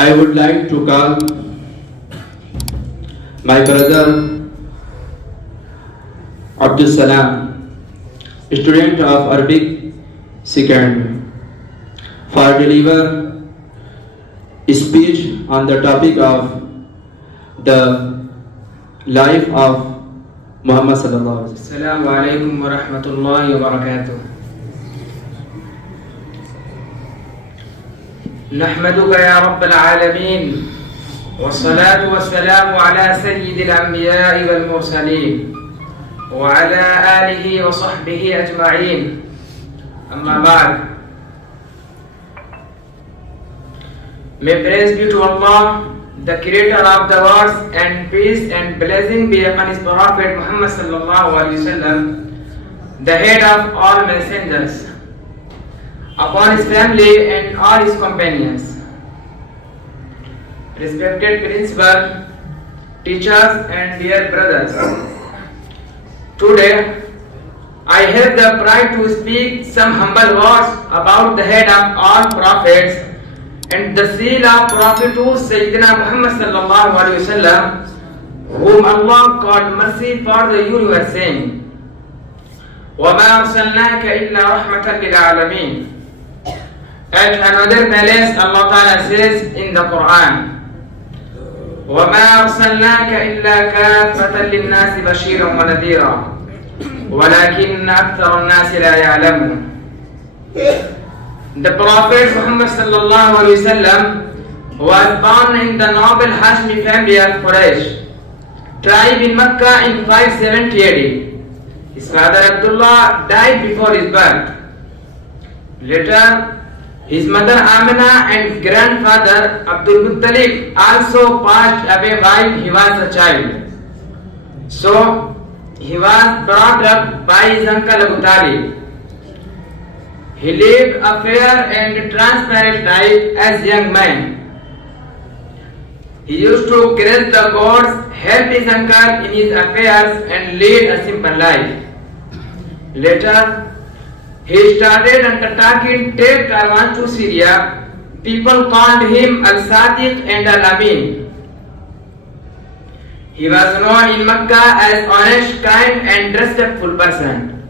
I would like to call my brother Abdus Salam, student of Arabic second, for deliver speech on the topic of the life of Muhammad sallallahu alaihi wasallam. Assalamu alaikum wa rahmatullahi wa barakatuh. نحمدك يا رب العالمين والصلاة والسلام على سيد الأنبياء والمرسلين وعلى آله وصحبه أجمعين. أما بعد. May praise be to Allah, the creator of the worlds, and peace and blessing be upon his prophet Muhammad sallallahu alaihi wasallam, the head of all messengers, upon his family and all his companions. Respected principal, teachers and dear brothers, today I have the pride to speak some humble words about the head of all prophets and the seal of prophethood Sayyidina Muhammad sallallahu alaihi wasallam, whom Allah called mercy for the universe, saying, وَمَا أَرْسَلْنَاكَ إِلَّا رَحْمَةً لِلْعَالَمِينَ. At another place, Allah Ta'ala says in the Quran, وَمَا أَرْسَلْنَاكَ إِلَّا كَافَّةً لِلنَّاسِ بَشِيرًا وَنَذِيرًا وَلَكِنَّ أَكْثَرَ النَّاسِ لَا يَعْلَمُونَ. The Prophet Muhammad sallallahu alaihi wasallam was born in the noble Hashmi family of Quraysh, tribe in Mecca in 570 AD. His father Abdullah died before his birth. Later, his mother Amina and grandfather Abdul Muttalib also passed away while he was a child. So, he was brought up by his uncle Abu Talib. He lived a fair and transparent life as a young man. He used to graze the goats, help his uncle in his affairs, and lead a simple life. Later, he started undertaking trade caravans to Syria. People called him Al-Sadiq and Al-Amin. He was known in Mecca as honest, kind and respectful person.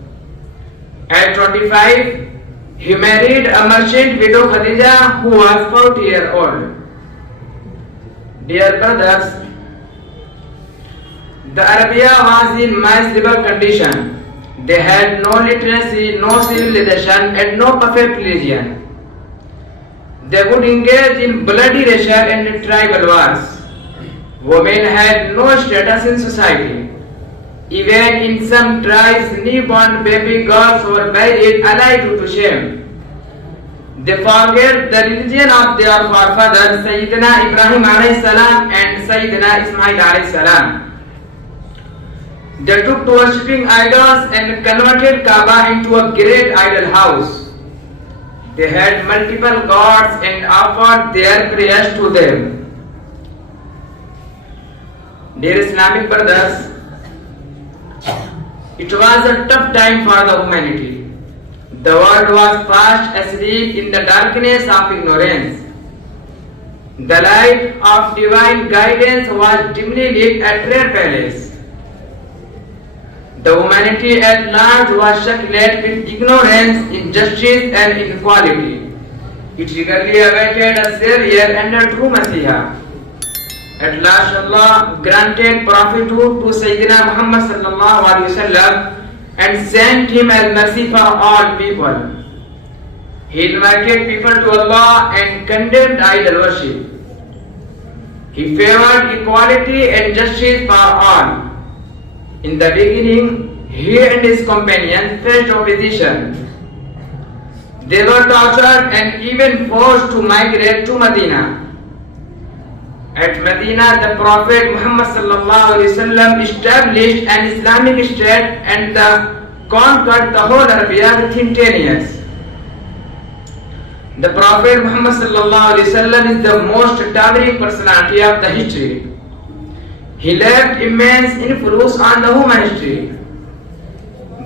At 25, he married a merchant widow Khadija, who was 40 years old. Dear brothers, the Arabia was in miserable condition. They had no literacy, no civilization, and no perfect religion. They would engage in bloody racial and tribal wars. Women had no status in society. Even in some tribes, newborn baby girls were buried alive due to shame. They forget the religion of their forefathers, Sayyidina Ibrahim alayhi salam and Sayyidina Ismail alayhi salam. They took to worshipping idols and converted Kaaba into a great idol house. They had multiple gods and offered their prayers to them. Dear Islamic brothers, it was a tough time for the humanity. The world was fast asleep in the darkness of ignorance. The light of divine guidance was dimly lit at Prayer Palace. The humanity at large was shackled with ignorance, injustice and inequality. It eagerly awaited a savior and a true Messiah. At last Allah granted prophethood to Sayyidina Muhammad sallallahu alaihi wasallam and sent him as mercy for all people. He invited people to Allah and condemned idol worship. He favored equality and justice for all. In the beginning, he and his companions faced opposition. They were tortured and even forced to migrate to Medina. At Medina, the Prophet Muhammad sallallahu alaihi wasallam established an Islamic state and conquered the whole Arabia within 10 years. The Prophet Muhammad sallallahu alaihi wasallam is the most towering personality of the history. He left immense influence on the human history.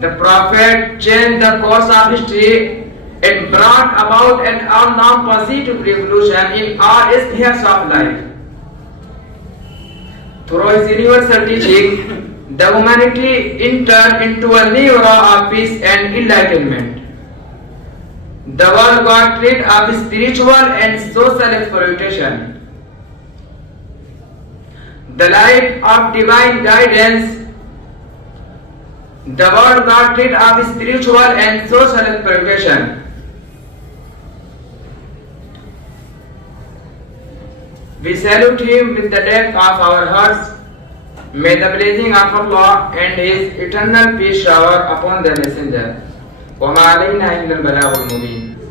The Prophet changed the course of history It brought about an all-round positive revolution in all spheres of life. Through his universal teaching, the humanity entered into a new era of peace and enlightenment. The world got rid of spiritual and social exploitation. The light of divine guidance. The world got rid of spiritual and social exploitation. We salute him with the depth of our hearts. May the blessing of Allah and His eternal peace shower upon the messenger. وَمَا عَلَيْنَا إِلَّا الْبَلَاغُ الْمُبِينُ.